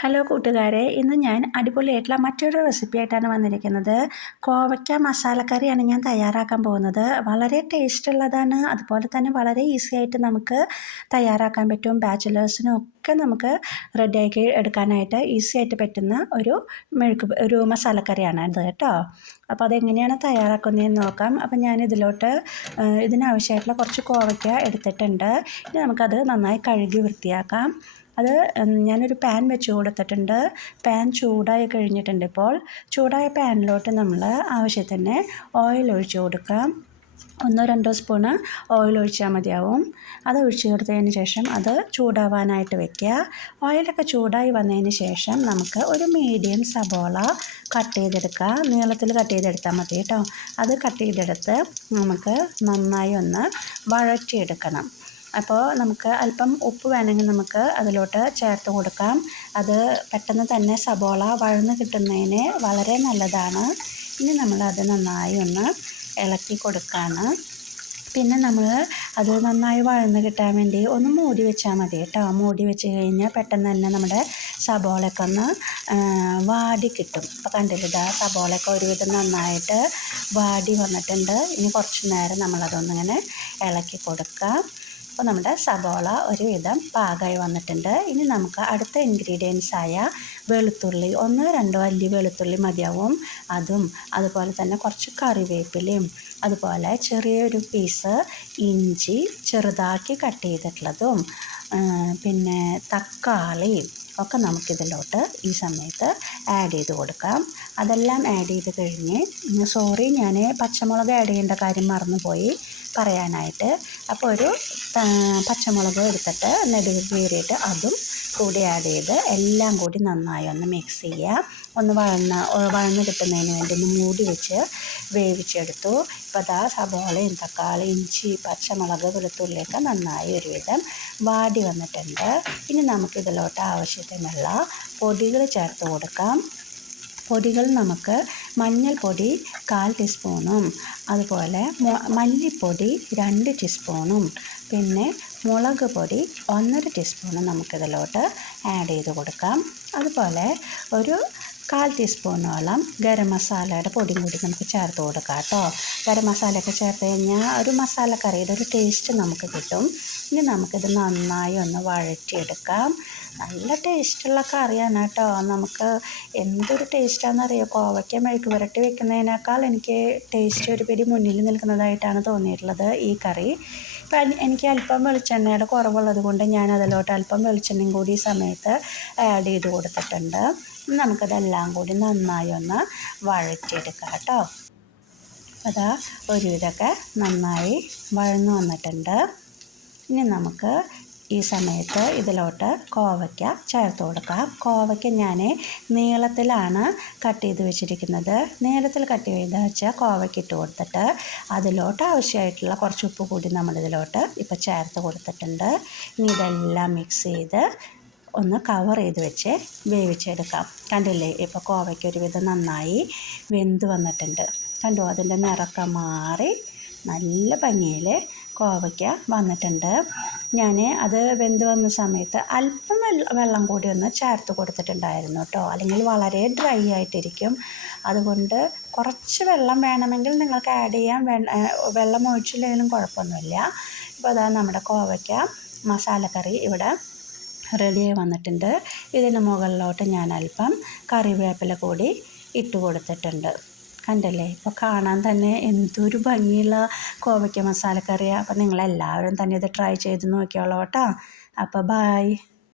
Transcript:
Hello കൂട്ടുകാരെ, ഇന്ന് ഞാൻ അടിപൊളിയായിട്ടുള്ള മറ്റൊരു റെസിപ്പി ആയിട്ടാണ് വന്നിരിക്കുന്നത്. കോവയ്ക്ക മസാലക്കറിയാണ് ഞാൻ തയ്യാറാക്കാൻ പോകുന്നത്. വളരെ ടേസ്റ്റ് ഉള്ളതാണ്, അതുപോലെ തന്നെ വളരെ ഈസി ആയിട്ട് നമുക്ക് തയ്യാറാക്കാൻ പറ്റും. ബാച്ചിലേഴ്സിനും ഒക്കെ നമുക്ക് റെഡിയാക്കി എടുക്കാനായിട്ട് ഈസി ആയിട്ട് പറ്റുന്ന ഒരു മസാലക്കറിയാണ് ഇത് കേട്ടോ. അപ്പോൾ അതെങ്ങനെയാണ് തയ്യാറാക്കുന്നതെന്ന് നോക്കാം. അപ്പോൾ ഞാൻ ഇതിനാവശ്യമായിട്ടുള്ള കുറച്ച് കോവയ്ക്ക എടുത്തിട്ടുണ്ട്. ഇനി നമുക്കത് നന്നായി കഴുകി വൃത്തിയാക്കാം. ഞാനൊരു പാൻ വെച്ച് കൊടുത്തിട്ടുണ്ട്. പാൻ ചൂടായി കഴിഞ്ഞിട്ടുണ്ട്. ഇപ്പോൾ ചൂടായ പാനിലോട്ട് നമ്മൾ ആവശ്യത്തിന് ഓയിൽ ഒഴിച്ച് കൊടുക്കാം. 1-2 സ്പൂണ് ഓയിൽ ഒഴിച്ചാൽ മതിയാവും. അത് ഒഴിച്ച് കൊടുത്തതിന് ശേഷം അത് ചൂടാവാനായിട്ട് വെക്കുക. ഓയിലൊക്കെ ചൂടായി വന്നതിന് ശേഷം നമുക്ക് ഒരു മീഡിയം സബോള കട്ട് ചെയ്തെടുക്കുക. നീളത്തിൽ കട്ട് ചെയ്തെടുത്താൽ മതി കേട്ടോ. അത് കട്ട് ചെയ്തെടുത്ത് നമുക്ക് നന്നായി ഒന്ന് വഴറ്റിയെടുക്കണം. അപ്പോൾ നമുക്ക് അല്പം ഉപ്പ് വേണമെങ്കിൽ നമുക്ക് അതിലോട്ട് ചേർത്ത് കൊടുക്കാം. അത് പെട്ടെന്ന് തന്നെ സബോള വഴന്ന് കിട്ടുന്നതിന് വളരെ നല്ലതാണ്. ഇനി നമ്മളത് നന്നായി ഒന്ന് ഇളക്കി കൊടുക്കുകയാണ്. പിന്നെ നമ്മൾ അത് നന്നായി വഴന്ന് കിട്ടാൻ വേണ്ടി ഒന്ന് മൂടി വെച്ചാൽ മതി കേട്ടോ. മൂടി വെച്ച് കഴിഞ്ഞാൽ പെട്ടെന്ന് തന്നെ നമ്മുടെ സബോളയൊക്കെ ഒന്ന് വാടി കിട്ടും. അപ്പോൾ കണ്ടില്ല, സബോളയൊക്കെ ഒരുവിധം നന്നായിട്ട് വാടി വന്നിട്ടുണ്ട്. ഇനി കുറച്ച് നേരം നമ്മളതൊന്നിങ്ങനെ ഇളക്കി കൊടുക്കാം. അപ്പോൾ നമ്മുടെ സബോള ഒരുവിധം പാകമായി വന്നിട്ടുണ്ട്. ഇനി നമുക്ക് അടുത്ത ഇൻഗ്രീഡിയൻസായ വെളുത്തുള്ളി 1-2 അല്ലി വെളുത്തുള്ളി മതിയാവും. അതുപോലെ തന്നെ കുറച്ച് കറിവേപ്പിലയും അതുപോലെ ചെറിയൊരു പീസ് ഇഞ്ചി ചെറുതാക്കി കട്ട് ചെയ്തിട്ടുള്ളതും പിന്നെ തക്കാളി ഒക്കെ നമുക്കിതിലോട്ട് ഈ സമയത്ത് ആഡ് ചെയ്ത് കൊടുക്കാം. അതെല്ലാം ആഡ് ചെയ്ത് കഴിഞ്ഞ് ഞാൻ പച്ചമുളക് ആഡ് ചെയ്യേണ്ട കാര്യം മറന്നുപോയി പറയാനായിട്ട്. അപ്പോൾ ഒരു പച്ചമുളക് എടുത്തിട്ട് നെടുക് കീറിയിട്ട് അതും കൂടി ആഡ് ചെയ്ത് എല്ലാം കൂടി നന്നായി ഒന്ന് മിക്സ് ചെയ്യുക. ഒന്ന് വഴന്ന് കിട്ടുന്നതിന് വേണ്ടി ഒന്ന് മൂടി വെച്ച് വേവിച്ചെടുത്തു. ഇപ്പോൾ സബോളയും തക്കാളി ഇഞ്ചി പച്ചമുളക് വെളുത്തുള്ളിയൊക്കെ നന്നായി ഒരുവിധം വാടി വന്നിട്ടുണ്ട്. ഇനി നമുക്കിതിലോട്ട് ആവശ്യത്തിനുള്ള പൊടികൾ ചേർത്ത് കൊടുക്കാം. പൊടികൾ നമുക്ക് മഞ്ഞൾപ്പൊടി 1/4 ടീസ്പൂണും അതുപോലെ മല്ലിപ്പൊടി 2 ടീസ്പൂണും പിന്നെ മുളക് പൊടി 1/2 ടീസ്പൂണും നമുക്കിതിലോട്ട് ആഡ് ചെയ്ത് കൊടുക്കാം. അതുപോലെ ഒരു 1/4 ടീസ്പൂണോളം ഗരം മസാലയുടെ പൊടിയും കൂടി നമുക്ക് ചേർത്ത് കൊടുക്കാം കേട്ടോ. ഗരം മസാലയൊക്കെ ചേർത്ത് കഴിഞ്ഞാൽ ഒരു മസാലക്കറിയുടെ ഒരു ടേസ്റ്റ് നമുക്ക് കിട്ടും. ഇനി നമുക്കിത് നന്നായി ഒന്ന് വഴറ്റിയെടുക്കാം. നല്ല ടേസ്റ്റുള്ള കറിയാണ് കേട്ടോ. നമുക്ക് എന്തൊരു ടേസ്റ്റാണെന്നറിയോ, കോവയ്ക്ക മെഴുക്ക് പുരട്ടി വെക്കുന്നതിനേക്കാൾ എനിക്ക് ടേസ്റ്റ് ഒരു പിടി മുന്നിൽ നിൽക്കുന്നതായിട്ടാണ് തോന്നിയിട്ടുള്ളത് ഈ കറി. ഇപ്പം എനിക്ക് അല്പം വെളിച്ചെണ്ണയുടെ കുറവുള്ളത് കൊണ്ട് ഞാൻ അതിലോട്ട് അല്പം വെളിച്ചെണ്ണയും കൂടി ഈ സമയത്ത് ആഡ് ചെയ്ത് കൊടുത്തിട്ടുണ്ട്. നമുക്കതെല്ലാം കൂടി നന്നായി ഒന്ന് വഴറ്റിയെടുക്കാം കേട്ടോ. ഒരുവിധമൊക്കെ നന്നായി വഴന്നു വന്നിട്ടുണ്ട്. ഇനി നമുക്ക് ഈ സമയത്ത് ഇതിലോട്ട് കോവയ്ക്ക ചേർത്ത് കൊടുക്കാം. കോവയ്ക്ക ഞാൻ നീളത്തിലാണ് കട്ട് ചെയ്ത് വെച്ചിരിക്കുന്നത്. നീളത്തിൽ കട്ട് ചെയ്ത് വെച്ച കോവയ്ക്ക ഇട്ട് കൊടുത്തിട്ട് അതിലോട്ട് ആവശ്യമായിട്ടുള്ള കുറച്ച് ഉപ്പ് കൂടി നമ്മളിതിലോട്ട് ഇപ്പോൾ ചേർത്ത് കൊടുത്തിട്ടുണ്ട്. ഇനി ഇതെല്ലാം മിക്സ് ചെയ്ത് ഒന്ന് കവർ ചെയ്ത് വെച്ച് വേവിച്ചെടുക്കാം. കണ്ടില്ലേ, ഇപ്പോൾ കോവയ്ക്ക ഒരുവിധം നന്നായി വെന്ത് വന്നിട്ടുണ്ട്. കണ്ടോ, അതിൻ്റെ നിറമൊക്കെ മാറി നല്ല ഭംഗിയിൽ കോവയ്ക്ക വന്നിട്ടുണ്ട്. ഞാൻ അത് വെന്ത് വന്ന സമയത്ത് അല്പം വെള്ളം കൂടി ഒന്ന് ചേർത്ത് കൊടുത്തിട്ടുണ്ടായിരുന്നു കേട്ടോ. അല്ലെങ്കിൽ വളരെ ഡ്രൈ ആയിട്ടിരിക്കും. അതുകൊണ്ട് കുറച്ച് വെള്ളം വേണമെങ്കിൽ നിങ്ങൾക്ക് ആഡ് ചെയ്യാം. വെള്ളം ഒഴിച്ചില്ലെങ്കിലും കുഴപ്പമൊന്നുമില്ല. ഇപ്പോൾ നമ്മുടെ കോവയ്ക്ക മസാലക്കറി ഇവിടെ റെഡിയായി വന്നിട്ടുണ്ട്. ഇതിന് മുകളിലോട്ട് ഞാൻ അല്പം കറിവേപ്പില കൂടി ഇട്ട് കൊടുത്തിട്ടുണ്ട്. കണ്ടല്ലേ, ഇപ്പോൾ കാണാൻ തന്നെ എന്തൊരു ഭംഗിയുള്ള കോവയ്ക്ക മസാലക്കറിയാണ്. അപ്പോൾ നിങ്ങളെല്ലാവരും തന്നെ ഇത് ട്രൈ ചെയ്ത് നോക്കിയോളൂ കേട്ടോ. അപ്പോൾ ബായ്.